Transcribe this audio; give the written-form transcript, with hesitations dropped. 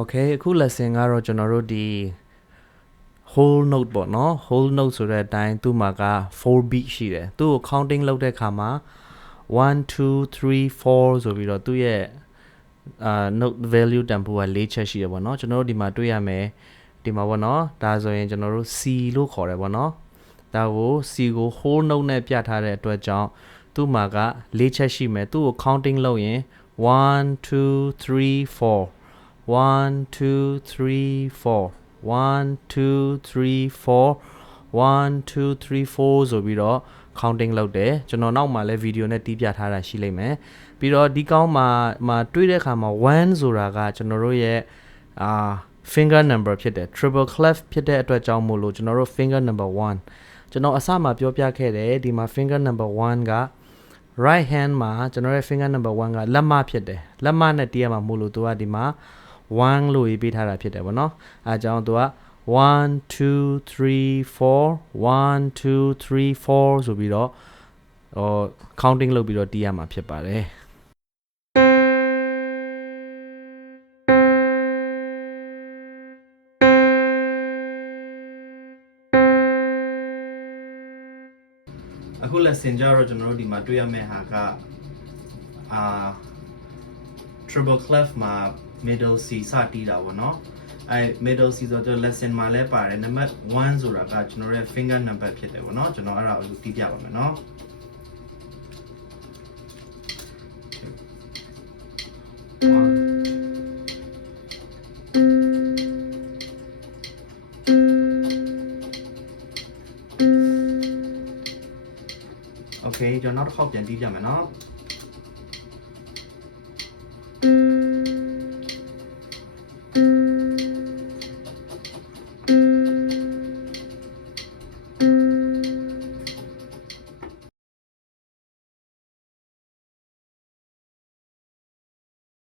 Okay အခု lesson ကတော့ကျွန်တော်တို့ဒီ whole note ပေါ့နော် whole note ဆိုတဲ့အတိုင်းသူ့မှာက4 beat ရှိတယ်သူ့ကို counting လုပ်တဲ့အခါမှာ1 2 3 4ဆိုပြီးတော့သူ့ရဲ့note value တန်ဖိုးက4ချက်ရှိတယ်ပေါ့နော်ကျွန်တော်တို့ဒီမှာတွေ့ရမယ်ဒီမှာပေါ့နော်ဒါဆိုရင်ကျွန်တော်တို့ C လို့ခေါ်တယ်ပေါ့နော်ဒါကို C ကို whole note နဲ့ပြထားတဲ့အတွက်ကြောင့်သူ့မှာက4ချက်ရှိမယ်သူ့ကို counting လုပ်ရင်1 2 3 4 1 2 3 4 1 2 3 4 1 2 3 4ဆိုပြီးတော့ counting လုပ်တယ်ကျွန်တော်နောက်မှာလည်း video နဲ့တီးပြထားတာရှိလိမ့်မယ်ပြီးတော့ဒီကောင်းမှာတွေ့တဲ့အခါမှာ1ဆိုတာကကျွန်တော်တို့ရဲ့finger number ဖြစ်တယ် triple clef ဖြစ်တဲ့အတွက်ကြောင့်မို့လို့ကျွန်တော်တို့ finger number 1ကျွန်တော်အစမှာပြောပြခဲ့တယ်ဒီမှာ finger number 1က right hand မှာကျွန်တော်ရဲ့ finger number 1ကလက်မဖြစ်တယ်လက်မနဲ့တီးရမှာမို့လို့သူကဒီမှာ1လို့ရေးပေးထားတာဖြစ်တယ်ဗောနော်အဲကြောင့်သူက1 2 3 4 1 2 3 4ဆိုပြီးတော့counting လုပ်ပြီးတော့တီးရမှာဖြစ်ပါတယ်အခု lesson ကြတော့ကျွန်တော်တို့ဒီမှာတွေ့ရမယ့်ဟာကtriple clef မှာ middle C စတီးတာပေါ့နော်အဲ middle C ဆိုတော့ lesson မှာလည်းပါတယ်နံပါတ်1ဆိုတာကကျွန်တော်ရဲ့ finger number ဖြစ်တယ်ပေါ့နော်ကျွန်တော်အဲ့ဒါကိုတီးပြပါမယ်နော် Okay ကျွန်တော်နောက်တစ်ခေါက်ပြန်တီးပြမယ်နော်